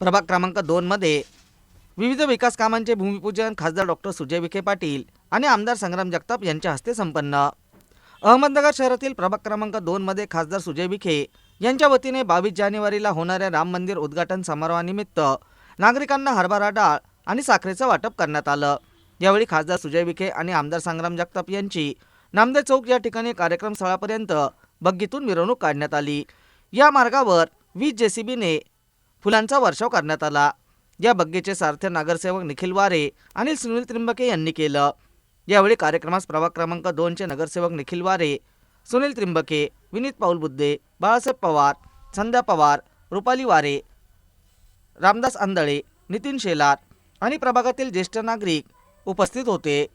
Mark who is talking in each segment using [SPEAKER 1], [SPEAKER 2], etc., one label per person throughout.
[SPEAKER 1] प्रभाग क्रमांक दोनमध्ये विविध विकास कामांचे भूमिपूजन खासदार डॉक्टर सुजय विखे पाटील आणि आमदार संग्राम जगताप यांच्या हस्ते संपन्न. अहमदनगर शहरातील प्रभाग क्रमांक दोनमध्ये खासदार सुजय विखे यांच्या वतीने बावीस जानेवारीला होणाऱ्या राम मंदिर उद्घाटन समारोहानिमित्त नागरिकांना हरभरा डाळ आणि साखरेचं वाटप करण्यात आलं. यावेळी खासदार सुजय विखे आणि आमदार संग्राम जगताप यांची नामदेव चौक या ठिकाणी कार्यक्रम स्थळापर्यंत बग्गीतून मिरवणूक काढण्यात आली. या मार्गावर वीस जेसीबीने फुलांचा वर्षाव करण्यात आला. या बग्गेचे सारथ्य नगरसेवक निखिल वारे आणि सुनील त्रिंबके यांनी केलं. यावेळी कार्यक्रमास प्रभाग क्रमांक दोनचे नगरसेवक निखिल वारे सुनील त्रिंबके विनीत पाऊल बुद्धे बाळासाहेब पवार संध्या पवार रुपाली वारे रामदास आंदळे नितीन शेलार आणि प्रभागातील ज्येष्ठ नागरिक उपस्थित होते.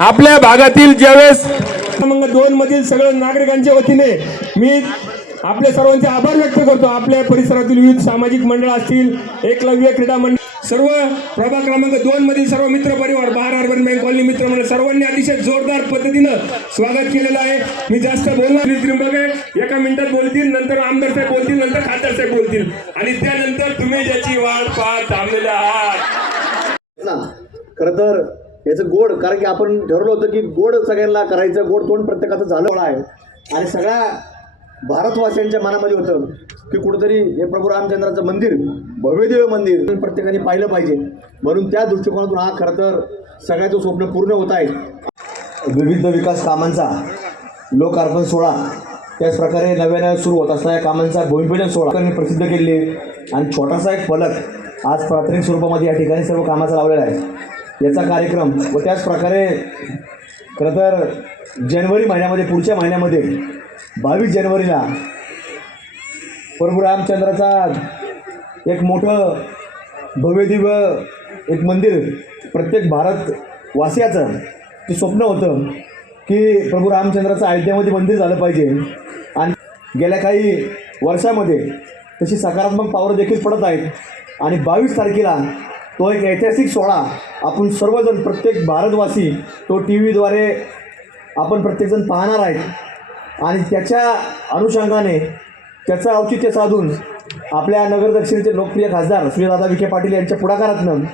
[SPEAKER 2] आपल्या भागातील ज्यावेळेस क्रमांक दोन मधील सगळ्या नागरिकांच्या वतीने मी आपल्या सर्वांचे आभार व्यक्त करतो. आपल्या परिसरातील विविध सामाजिक मंडळ असतील एकलव्य क्रीडा मंडळ सर्व प्रभाग क्रमांक दोन मधील सर्व मित्र परिवार बहार अर्बन बँक कॉलनी मित्र मंडळ सर्वांनी अतिशय जोरदार पद्धतीनं स्वागत केलेलं आहे. मी जास्त बोलणार. त्रिंबके एका मिनिटात बोलतील नंतर आमदार साहेब बोलतील नंतर खासदार साहेब बोलतील. आणि त्यानंतर तुम्ही ज्याची वाट पाहत थांबलेले आहात.
[SPEAKER 3] खरं तर याचं गोड कारण की आपण ठरवलं होतं की गोड सगळ्यांना करायचं गोड तोंड प्रत्येकाचं झालं आहे. आणि सगळ्या भारतवासियांच्या मनामध्ये होतं की कुठंतरी हे प्रभू रामचंद्राचं मंदिर भव्यदेव मंदिर प्रत्येकाने पाहिलं पाहिजे. म्हणून त्या दृष्टिकोनातून हा खरं तर सगळ्याचं स्वप्न पूर्ण होत आहे. विविध विकास कामांचा लोकार्पण सोहळा त्याचप्रकारे नव्यानं सुरू होत असणाऱ्या कामांचा भूमिपूजन सोहळा त्यांनी प्रसिद्ध केलेली आणि छोटासा एक फलक आज प्राथमिक स्वरूपामध्ये या ठिकाणी सर्व कामाचा लावलेला आहे. याचा कार्यक्रम व त्याच प्रकारे खरं तर जानेवारी महिन्यामध्ये पुढच्या महिन्यामध्ये बावीस जानेवारीला प्रभू रामचंद्राचा एक मोठं भव्यदिव्य एक मंदिर प्रत्येक भारत वासियाचं ते स्वप्न होतं की प्रभू रामचंद्राचं अयोध्येमध्ये मंदिर झालं पाहिजे. आणि गेल्या काही वर्षामध्ये तशी सकारात्मक पावरं देखील पडत आहेत. आणि बावीस तारखेला तो एक ऐतिहासिक सोहळा. आपण सर्वजण प्रत्येक भारतवासी तो टी व्हीद्वारे आपण प्रत्येकजण पाहणार आहेत. आणि त्याच्या अनुषंगाने त्याचं औचित्य साधून आपल्या नगर दक्षिणचे लोकप्रिय खासदार सुजयदादा विखे पाटील यांच्या पुढाकारातनं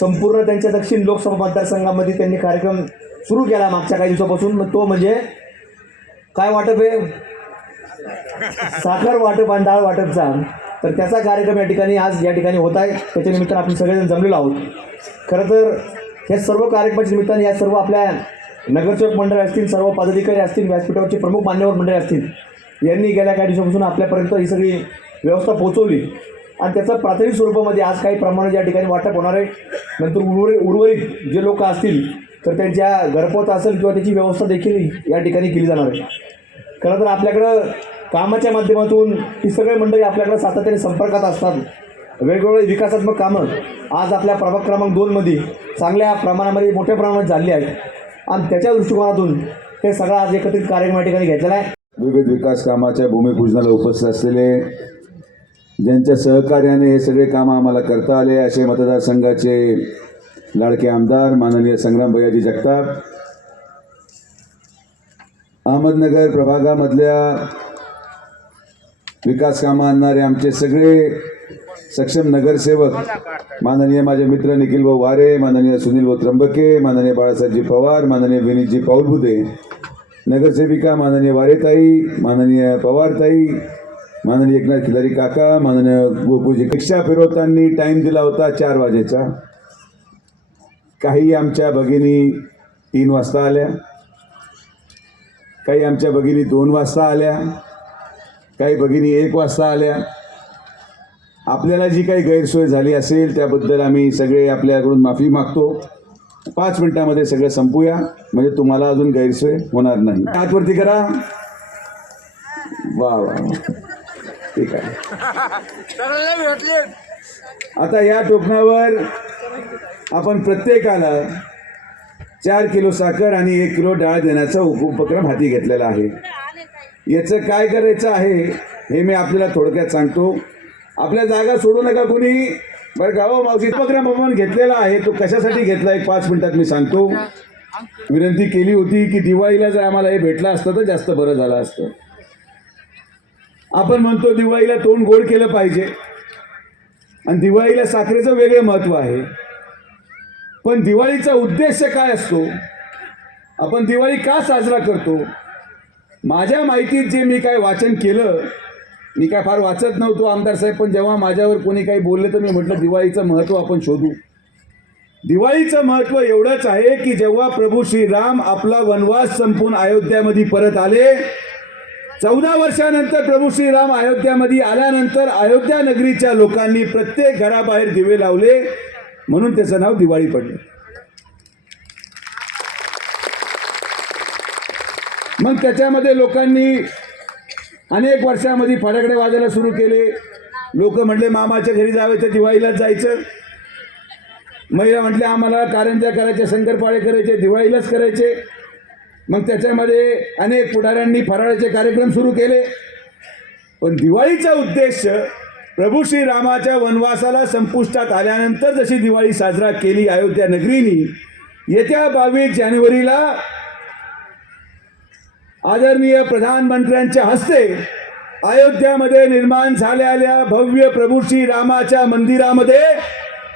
[SPEAKER 3] संपूर्ण त्यांच्या दक्षिण लोकसभा मतदारसंघामध्ये त्यांनी कार्यक्रम सुरू केला मागच्या काही दिवसापासून. मग तो म्हणजे काय वाटप आहे? साखर वाटप आणि डाळ वाटपचा. तर त्याचा कार्यक्रम या ठिकाणी आज या ठिकाणी होत आहे. त्याच्या निमित्तानं आपण सगळेजण जमलेलो आहोत. खरं तर या सर्व कार्यक्रमाच्या निमित्ताने या सर्व आपल्या नगरसेवक मंडळ असतील सर्व पदाधिकारी असतील व्यासपीठावरचे प्रमुख मान्यवर मंडळी असतील यांनी गेल्या काही दिवसापासून आपल्यापर्यंत ही सगळी व्यवस्था पोहोचवली. आणि त्याचं प्राथमिक स्वरूपामध्ये आज काही प्रमाणात या ठिकाणी वाटप होणार आहे. नंतर उर्वरित उर्वरित जे लोक असतील तर त्यांच्या घरपोच असेल किंवा त्याची व्यवस्था देखील या ठिकाणी केली जाणार आहे. खरं तर आपल्याकडं कामाच्या माध्यमातून ही सगळे मंडळी आपल्याकडं सातत्याने संपर्कात असतात. वेगवेगळे विकासात्मक कामं. आज आपल्या प्रभाग क्रमांक दोनमध्ये चांगल्या प्रमाणामध्ये मोठ्या प्रमाणात झाली आहेत. आणि त्याच्या दृष्टिकोनातून हे सगळं आज एकत्रित कार्यक्रम या ठिकाणी घेतलेला आहे.
[SPEAKER 4] विविध विकास कामाच्या भूमिपूजनाला उपस्थित असलेले ज्यांच्या सहकार्याने हे सगळे कामं आम्हाला करता आले असे मतदारसंघाचे लाडके आमदार माननीय संग्राम भैयाजी जगताप. अहमदनगर प्रभागामधल्या विकास कामं आणणारे आमचे सगळे सक्षम नगरसेवक. माननीय माझे मित्र निखिल भाऊ वारे माननीय सुनील भाऊ त्र्यंबके माननीय बाळासाहेबजी पवार माननीय विनीतजी पाऊलबुदे नगरसेविका माननीय वारेताई माननीय पवारताई माननीय एकनाथ खिलारी काका माननीय गोपूजी रिक्षा फिरवताना टाईम दिला होता चार वाजेचा. काही आमच्या भगिनी तीन वाजता आल्या. काही आमच्या भगिनी दोन वाजता आल्या. काही भगिनी एक वाजता आल्या. आपल्याला जी काही गैरसोय झाली असेल त्याबद्दल आम्ही सगळे आपल्याकडून माफी मागतो. पाच मिनिटामध्ये सगळं संपूया. म्हणजे तुम्हाला अजून गैरसोय होणार नाही. हातवरती करा. वा वा ठीक आहे. आता या टोकणावर आपण प्रत्येकाला चार किलो साखर आणि एक किलो डाळ देण्याचा उपक्रम हाती घेतलेला आहे. याचं काय करायचं आहे हे मी आपल्याला थोडक्यात सांगतो. आपल्या जागा सोडू नका कोणी. बरं का हो मावशी? उपक्रम आपण घेतलेला आहे. तो कशासाठी घेतला एक पाच मिनिटात मी सांगतो. विनंती केली होती की दिवाळीला जर आम्हाला हे भेटलं असतं तर जास्त बरं झालं असतं. आपण म्हणतो दिवाळीला तोंड गोड केलं पाहिजे. आणि दिवाळीला साखरेचं वेगळं महत्त्व आहे. पण दिवाळीचा उद्देश काय असतो? आपण दिवाळी का साजरा करतो? माझ्या माहितीत जे मी काय वाचन केलं मी काय फार वाचत नव्हतो आमदार साहेब पण जेव्हा माझ्यावर कोणी काही बोलले तर मी म्हटलं दिवाळीचं महत्त्व आपण शोधू. दिवाळीचं महत्त्व एवढंच आहे की जेव्हा प्रभू श्रीराम आपला वनवास संपून अयोध्यामध्ये परत आले चौदा वर्षानंतर प्रभू श्रीराम अयोध्यामध्ये आल्यानंतर अयोध्या नगरीच्या लोकांनी प्रत्येक घराबाहेर दिवे लावले म्हणून त्याचं नाव दिवाळी पडलं. मग त्याच्यामध्ये लोकांनी अनेक वर्षामध्ये फटाकडे वाजायला सुरू केले. लोक म्हटले मामाच्या घरी जावे तर दिवाळीलाच जायचं. महिला म्हटल्या आम्हाला कारंजा करायचे शंकरपाळे करायचे दिवाळीलाच करायचे. मग त्याच्यामध्ये अनेक पुढाऱ्यांनी फराळाचे कार्यक्रम सुरू केले. पण दिवाळीचा उद्देश प्रभू श्रीरामाच्या वनवासाला संपुष्टात आल्यानंतर जशी दिवाळी साजरा केली अयोध्या नगरीनी येत्या बावीस जानेवारीला आदरणीय प्रधानमंत्र्यांच्या हस्ते अयोध्यामध्ये निर्माण झालेल्या भव्य प्रभू श्रीरामाच्या मंदिरामध्ये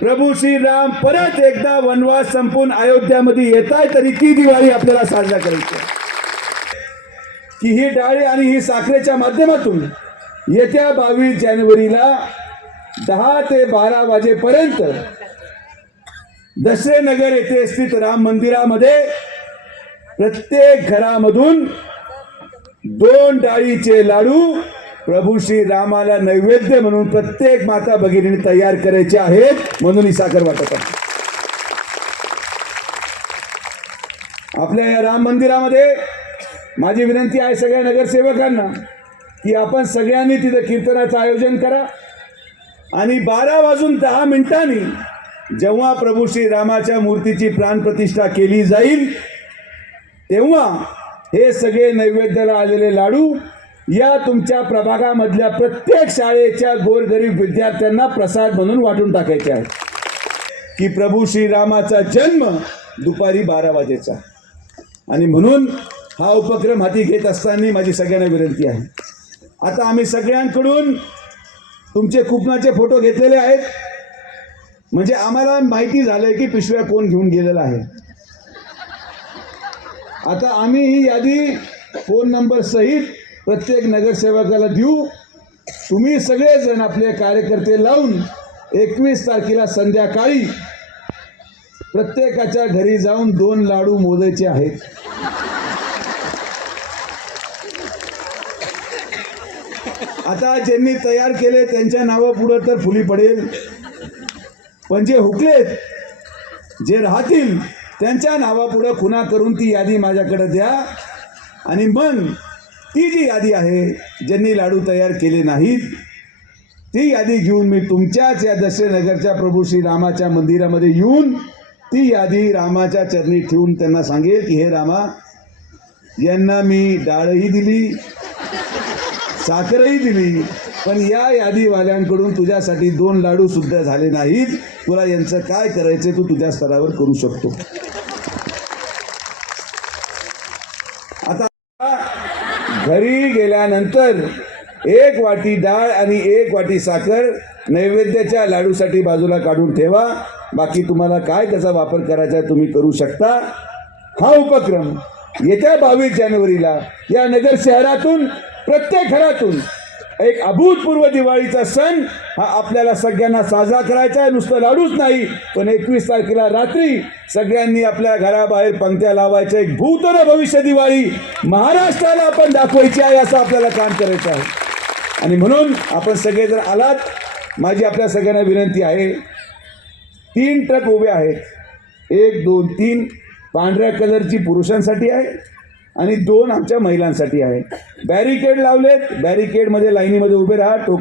[SPEAKER 4] प्रभू श्रीराम परत एकदा वनवास संपून अयोध्यामध्ये येत आहे तरी ती दिवाळी आपल्याला साजरा करायची की ही डाळी आणि ही साखरेच्या माध्यमातून येत्या बावीस जानेवारीला दहा ते बारा वाजेपर्यंत दसरेनगर येथे स्थित राम मंदिरामध्ये प्रत्येक घरामधून दोन डाळीचे लाडू प्रभू श्री रामाला नैवेद्य म्हणून प्रत्येक माता भगिनीने तयार करायचे आहेत म्हणून ही साखर वाटत आहे. आपल्या या राम मंदिरामध्ये माझी विनंती आहे सगळ्या नगरसेवकांना की आपण सगळ्यांनी तिथं कीर्तनाचं आयोजन करा. आणि बारा वाजून दहा मिनिटांनी जेव्हा प्रभू श्री रामाच्या मूर्तीची प्राणप्रतिष्ठा केली जाईल तेव्हा हे सगळे नैवेद्याला आलेले लाडू या तुमच्या प्रभागामधल्या प्रत्येक शाळेच्या गोरगरीब विद्यार्थ्यांना प्रसाद म्हणून वाटून टाकायचे आहे. की प्रभू श्रीरामाचा जन्म दुपारी बारा वाजेचा. आणि म्हणून हा उपक्रम हाती घेत असताना माझी सगळ्यांना विनंती आहे. आता आम्ही सगळ्यांकडून तुमचे कुपनाचे फोटो घेतलेले आहेत. म्हणजे आम्हाला माहिती झालंय की पिशव्या कोण घेऊन गेलेला आहे. आता आम्ही ही यादी फोन नंबर सहित प्रत्येक नगरसेवकाला देऊ. तुम्ही सगळेजण आपले कार्यकर्ते लावून एकवीस तारखेला संध्याकाळी प्रत्येकाच्या घरी जाऊन दोन लाडू मोदायचे आहेत. आता ज्यांनी तयार केले त्यांच्या नावा पुढं तर फुली पडेल. पण जे हुकलेत जे राहतील त्यांच्या नावापुढं खुना करून ती यादी माझ्याकडे द्या. आणि मग ती जी यादी आहे ज्यांनी लाडू तयार केले नाहीत ती यादी घेऊन मी तुमच्याच या दशरथनगरच्या प्रभू श्रीरामाच्या मंदिरामध्ये येऊन ती यादी रामाच्या चरणी ठेवून त्यांना सांगेल की हे रामा यांना मी डाळही दिली साखरही दिली पण या यादीवाल्यांकडून तुझ्यासाठी दोन लाडू सुद्धा झाले नाहीत. तुला यांचं काय करायचं तू तुझ्या स्तरावर करू शकतो आता घरी गेल्यानंतर एक वाटी डाळ आणि एक वाटी साखर नैवेद्याच्या लाडूसाठी बाजूला काढून ठेवा. बाकी तुम्हाला काय त्याचा वापर करायचा आहे तुम्ही करू शकता. हा उपक्रम येत्या बावीस जानेवारीला या नगर शहरातून प्रत्येक घरातून एक अभूतपूर्व दिवाळीचा सण हा आपल्याला सगळ्यांना साजरा करायचा आहे. नुसतं लाडूच नाही पण एकवीस तारखेला रात्री सगळ्यांनी आपल्या घराबाहेर पंक्त्या लावायच्या. एक भूतर भविष्य दिवाळी महाराष्ट्राला आपण दाखवायची आहे असं आपल्याला काम करायचं आहे. आणि म्हणून आपण सगळे जर आलात माझी आपल्या सगळ्यांना विनंती आहे तीन ट्रक उभे आहेत. एक दोन तीन पांढऱ्या कलरची पुरुषांसाठी आहे आणि दोन आमच्या महिलांसाठी आहे बॅरिकेड लावलेत. बॅरिकेडमध्ये लाईनीमध्ये उभे राहा. टोक